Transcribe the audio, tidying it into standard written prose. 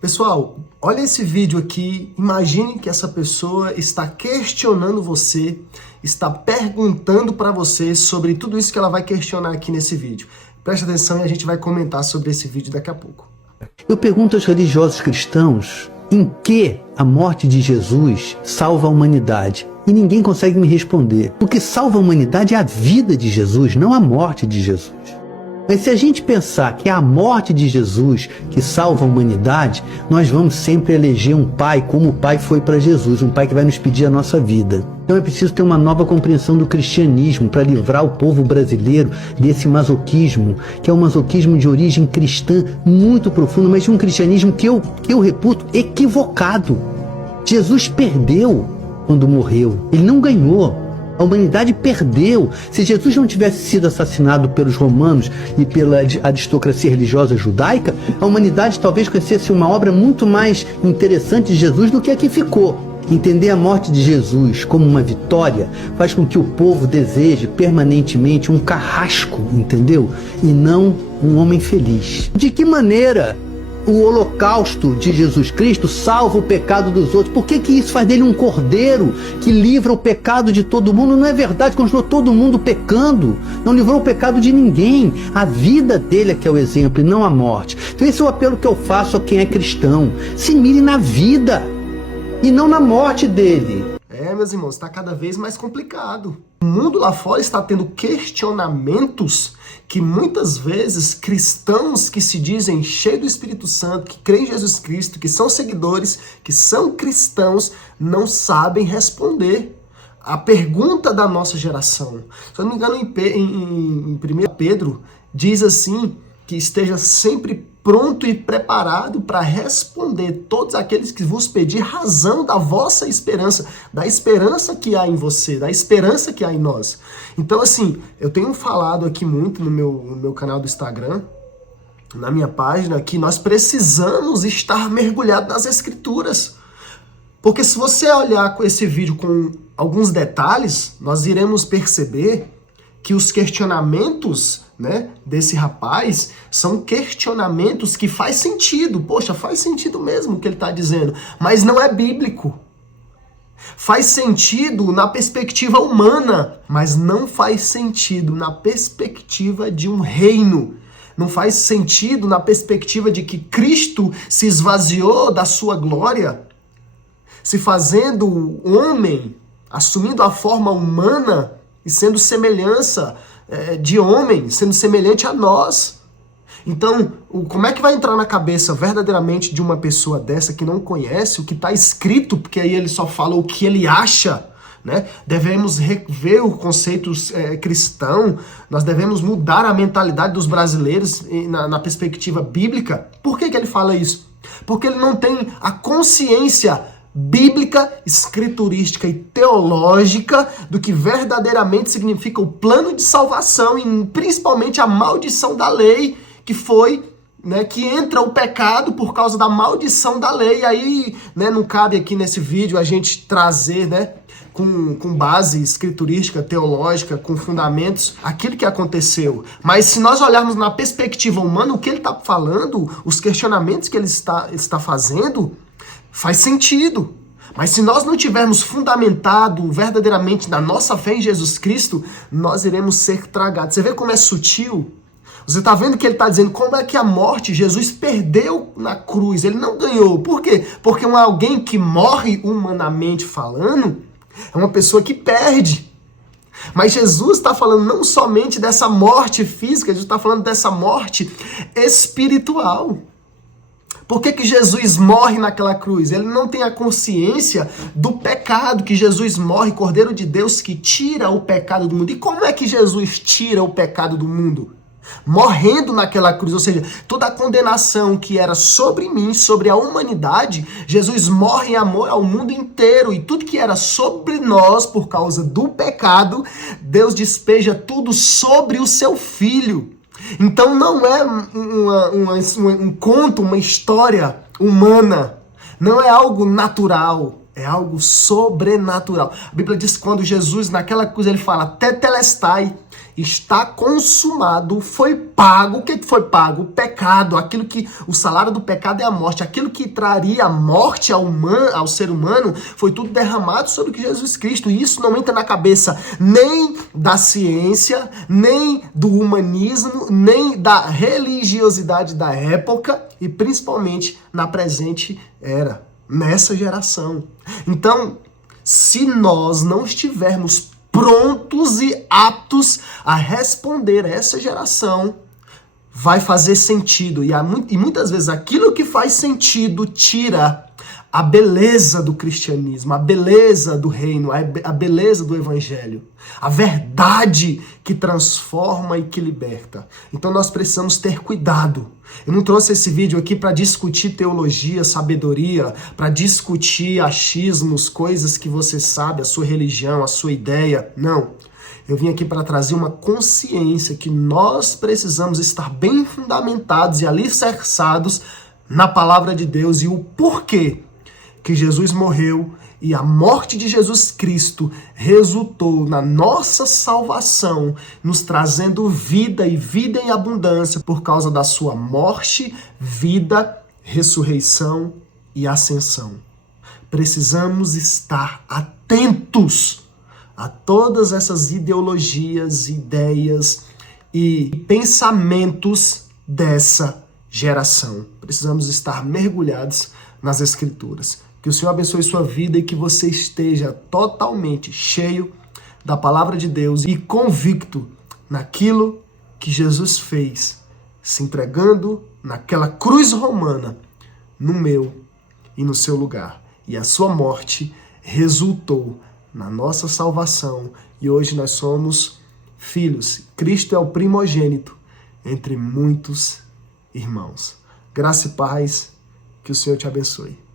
Pessoal, olha esse vídeo aqui, imagine que essa pessoa está questionando você, está perguntando para você sobre tudo isso que ela vai questionar aqui nesse vídeo. Preste atenção e a gente vai comentar sobre esse vídeo daqui a pouco. Eu pergunto aos religiosos cristãos em que a morte de Jesus salva a humanidade. E ninguém consegue me responder. O que salva a humanidade é a vida de Jesus, não a morte de Jesus. Mas se a gente pensar que é a morte de Jesus que salva a humanidade, nós vamos sempre eleger um pai como o pai foi para Jesus, um pai que vai nos pedir a nossa vida. Então é preciso ter uma nova compreensão do cristianismo para livrar o povo brasileiro desse masoquismo, que é um masoquismo de origem cristã muito profundo, mas de um cristianismo que eu reputo equivocado. Jesus perdeu quando morreu, ele não ganhou. A humanidade perdeu. Se Jesus não tivesse sido assassinado pelos romanos e pela aristocracia religiosa judaica, a humanidade talvez conhecesse uma obra muito mais interessante de Jesus do que a que ficou. Entender a morte de Jesus como uma vitória faz com que o povo deseje permanentemente um carrasco, entendeu? E não um homem feliz. De que maneira o holocausto de Jesus Cristo salva o pecado dos outros? Por que isso faz dele um cordeiro que livra o pecado de todo mundo? Não é verdade, continuou todo mundo pecando, não livrou o pecado de ninguém. A vida dele é que é o exemplo e não a morte. Então esse é o apelo que eu faço a quem é cristão: se mire na vida e não na morte dele. Meus irmãos, está cada vez mais complicado. O mundo lá fora está tendo questionamentos que muitas vezes cristãos que se dizem cheios do Espírito Santo, que creem em Jesus Cristo, que são seguidores, que são cristãos, não sabem responder. A pergunta da nossa geração, se eu não me engano, em 1 Pedro, diz assim, que esteja sempre pronto e preparado para responder todos aqueles que vos pedir razão da vossa esperança, da esperança que há em você, da esperança que há em nós. Então, assim, eu tenho falado aqui muito no meu canal do Instagram, na minha página, que nós precisamos estar mergulhados nas Escrituras. Porque se você olhar com esse vídeo com alguns detalhes, nós iremos perceber que os questionamentos, né, desse rapaz são questionamentos que faz sentido. Poxa, faz sentido mesmo o que ele está dizendo, mas não é bíblico. Faz sentido na perspectiva humana, mas não faz sentido na perspectiva de um reino. Não faz sentido na perspectiva de que Cristo se esvaziou da sua glória, se fazendo homem, assumindo a forma humana e sendo semelhança de homem, sendo semelhante a nós. Então, como é que vai entrar na cabeça verdadeiramente de uma pessoa dessa que não conhece o que está escrito, porque aí ele só fala o que ele acha, né? Devemos rever o conceito cristão, nós devemos mudar a mentalidade dos brasileiros na perspectiva bíblica. Por que ele fala isso? Porque ele não tem a consciência bíblica, escriturística e teológica do que verdadeiramente significa o plano de salvação e principalmente a maldição da lei, que foi, né, que entra o pecado por causa da maldição da lei. E aí, né, não cabe aqui nesse vídeo a gente trazer, né, com base escriturística, teológica, com fundamentos, aquilo que aconteceu. Mas se nós olharmos na perspectiva humana, o que ele está falando, os questionamentos que ele está fazendo, faz sentido. Mas se nós não tivermos fundamentado verdadeiramente na nossa fé em Jesus Cristo, nós iremos ser tragados. Você vê como é sutil? Você está vendo que ele está dizendo como é que a morte, Jesus perdeu na cruz, ele não ganhou. Por quê? Porque alguém que morre humanamente falando é uma pessoa que perde. Mas Jesus está falando não somente dessa morte física, Jesus está falando dessa morte espiritual. Por que Jesus morre naquela cruz? Ele não tem a consciência do pecado, que Jesus morre, Cordeiro de Deus que tira o pecado do mundo. E como é que Jesus tira o pecado do mundo? Morrendo naquela cruz, ou seja, toda a condenação que era sobre mim, sobre a humanidade, Jesus morre em amor ao mundo inteiro, e tudo que era sobre nós por causa do pecado, Deus despeja tudo sobre o seu Filho. Então não é um conto, uma história humana, não é algo natural, é algo sobrenatural. A Bíblia diz que quando Jesus naquela cruz ele fala tetelestai, está consumado, foi pago. O que foi pago? O pecado, aquilo que o salário do pecado é a morte, aquilo que traria a morte ao ser humano, foi tudo derramado sobre Jesus Cristo. E isso não entra na cabeça nem da ciência, nem do humanismo, nem da religiosidade da época e principalmente na presente era, nessa geração. Então, se nós não estivermos prontos e aptos a responder a essa geração, vai fazer sentido. E muitas vezes aquilo que faz sentido tira a beleza do cristianismo, a beleza do reino, a beleza do evangelho, a verdade que transforma e que liberta. Então nós precisamos ter cuidado. Eu não trouxe esse vídeo aqui para discutir teologia, sabedoria, para discutir achismos, coisas que você sabe, a sua religião, a sua ideia. Não. Eu vim aqui para trazer uma consciência que nós precisamos estar bem fundamentados e alicerçados na palavra de Deus e o porquê que Jesus morreu e a morte de Jesus Cristo resultou na nossa salvação, nos trazendo vida e vida em abundância por causa da sua morte, vida, ressurreição e ascensão. Precisamos estar atentos a todas essas ideologias, ideias e pensamentos dessa geração. Precisamos estar mergulhados nas Escrituras. Que o Senhor abençoe sua vida e que você esteja totalmente cheio da palavra de Deus e convicto naquilo que Jesus fez, se entregando naquela cruz romana, no meu e no seu lugar. E a sua morte resultou na nossa salvação e hoje nós somos filhos. Cristo é o primogênito entre muitos irmãos. Graça e paz, que o Senhor te abençoe.